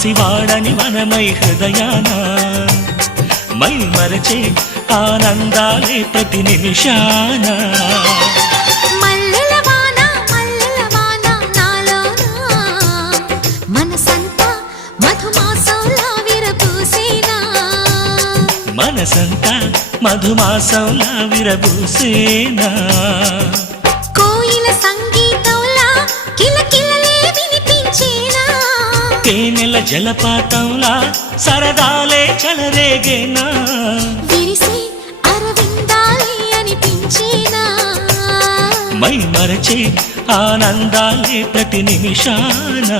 పసివాడని మనమై హృదయాన మై మరచే ఆనందాలే ప్రతి నిమిషాన మనసంతా మధుమాసంలా విరబూసేనా కోయిల సంగీతంలా కిలకిలలే వినిపించేనా తేనెల జలపాతంలా సరదాలే చెలరేగేనా విరిసే అరవిందాలే అనిపించేనా మై మరచే ఆనందాలే ప్రతి నిమిషాన